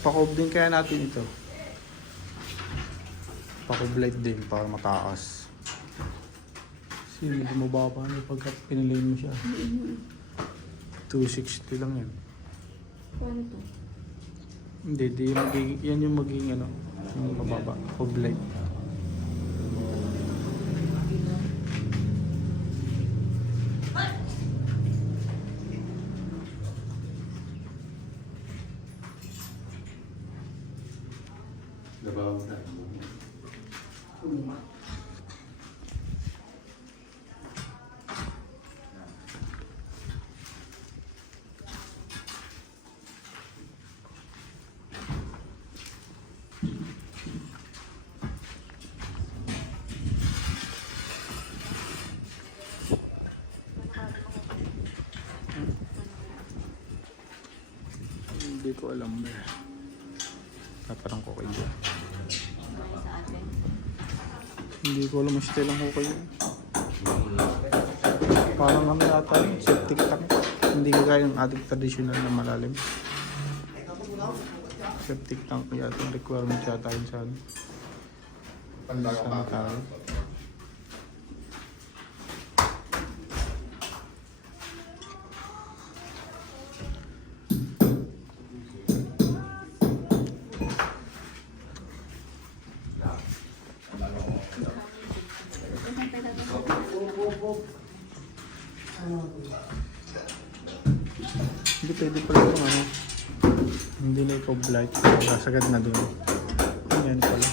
Pakob din kaya natin ito. Pakob light din para mataas. Kasi medyo mababa na pagka pinilay mo siya. 260 lang yan. Paano to? Hindi, yan yung magiging ano, yung mababa. Pakob light. Hindi ko alam ba. Parang ko kayo. Sa atin. Hindi ko alam ang style ang hukay. Parang kami yata yung septic tank. Hindi ko gaya ng ating traditional na malalim. Septic tank yata yung requirement yata yun sa ano. Sa tayo. Hindi pwede pala itong ano. Hindi na ikaw blight. Nasagad na dun. Yan pala.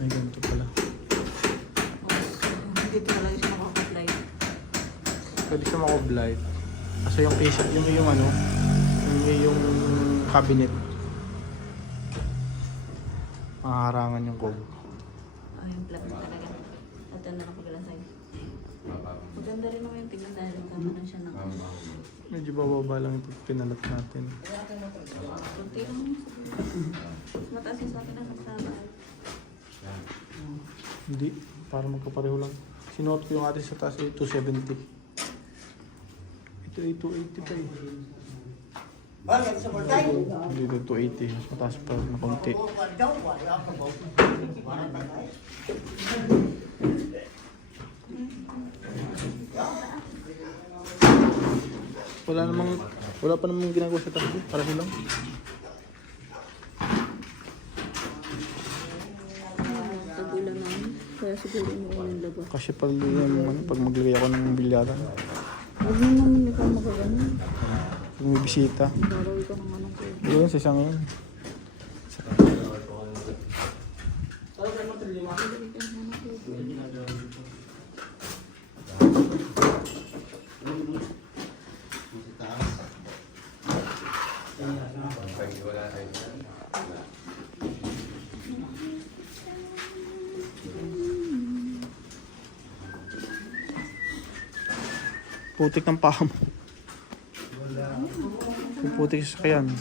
May ganito pala. Hindi talaga siya makaka-fly. Pwede siya mako-blight. Kasi yung case, yung ano, yung cabinet. Makaharangan yung cob. Ah, yung plug na talaga. At na nakapaglasay. Maganda rin naman yung tignan dahil tama na siya ng... Medyo bababa lang ito pinalat natin. Kunti lang. Mas mataas yung sa akin na nagsama. Hindi, para magkapareho lang. Sinuot ko yung atin sa taas ay 270. Ito ay 280 pa eh. Dito 280, mas mataas pa na konti. Wala pa namang ginagawa sa taas dito, para lang. Tagulan naman. Kaya siguro mo yung laba. Kasi pag maglagay ako ng bilyaran, Huwag mo naman ikaw magagano. kung may bisita. Babawi ka ng anong ko. Yun, sa isang yun. Putik ng paa mo. Yung putik sa sasakyan.